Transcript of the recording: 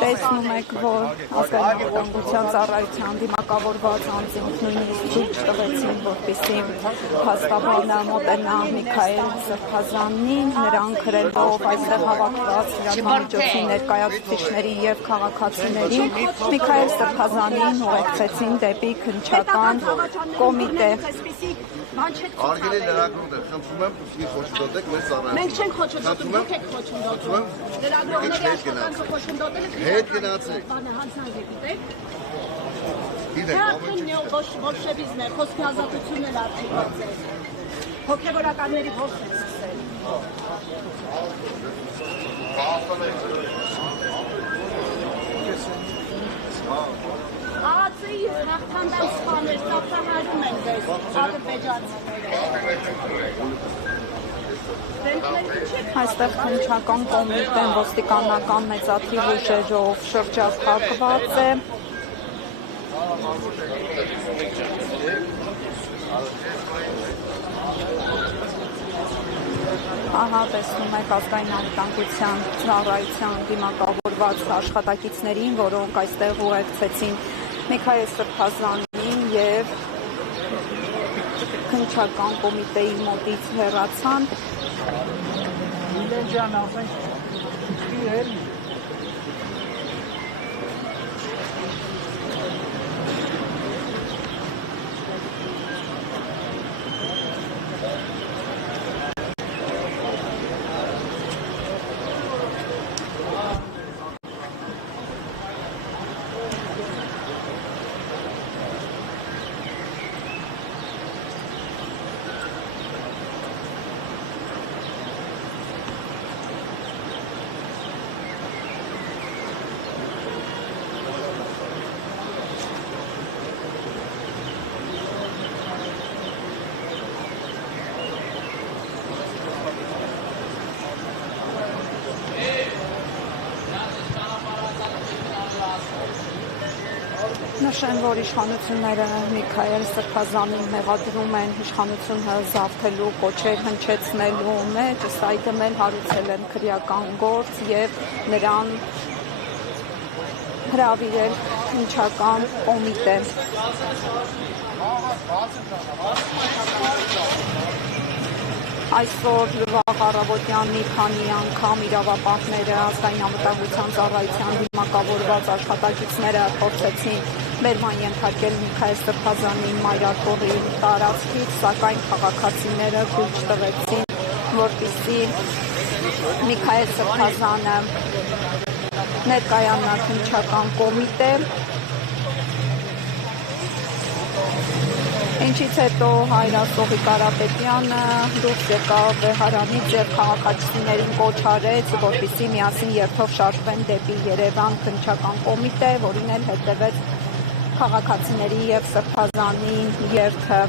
Տեսնում եք, որ ազգայնավտանգության ծառայության դիմակավորված անձինք նույնիսկ ցույց տվեցին, որպեսզի փաստաբանը մոտենա Միքայել Սրբազանին, նրան քրելով այստեղ հավաքված լրատվամիջոցի ներկայացուցիչների եւ քաղաքացիներին Միքայել Սրբազանին ուղեկցեցին դեպի քննչական կոմիտե։ Արգելի լրագրողներ, խնդրում եմ ուսի խոչընդոտեք մեր ծառայությունը։ Մենք չենք խոչընդոտում, դուք եք խոչընդոտում։ Լրագրողների աշխատանքը խոչընդոտելը հետ գնացեք։ Բանը հանձնարարեք, գիտեք։ Գիտեք, բոլշևիզմն է, խոսքի ազատությունն էլ արդյունքված է։ Հոգևորականների ողջ է սկսել։ Աղացեի հաղթանդան սպաներ, սապրահարում են դες, ադրբեջանցիները։ Այստեղ քննչական կոմիտեն ոստիկանական մեծաթիվ ուժերով շրջափակված է։ Ահա տեսնում եք ազգայնավտանգության ծառայության դիմակավորված աշխատակիցներին, որոնք այստեղ ուղեկցեցին Միքայել Սրբազանին եւ քննչական կոմիտեի մոտից հեռացան։ Նշեմ, որ իշխանությունները Միքայել Սրբազանին մեղադրում են իշխանությունը զավթելու կոչեր հնչեցնելու մեջ, ըստ այդմ էլ հարուցել են քրեական գործ եւ նրան հրավիրել քննչական կոմիտե։ Այսօր վաղ առավոտյան մի քանի անգամ իրավապահները ազգայնավտանգության ծառայության դիմակավորված աշխատակիցները փորձեցին բերման ենթարկել Միքայել Սրբազանին մայրաքողի տարածքից, սակայն քաղաքացիները ցույց տվեցին, որպեսզի Միքայել Սրբազանը ներկայանա քննչական կոմիտե, ինչից հետո հայրասողի Կարապետյանը դուրս եկավ վեհարանից եւ քաղաքացիներին կոչ արեց, որպեսզի միասին երթով շարժվեն դեպի Երևան քննչական կոմիտե, որին էլ հետևեց քաղաքացիների եւ Սրբազանի երթը։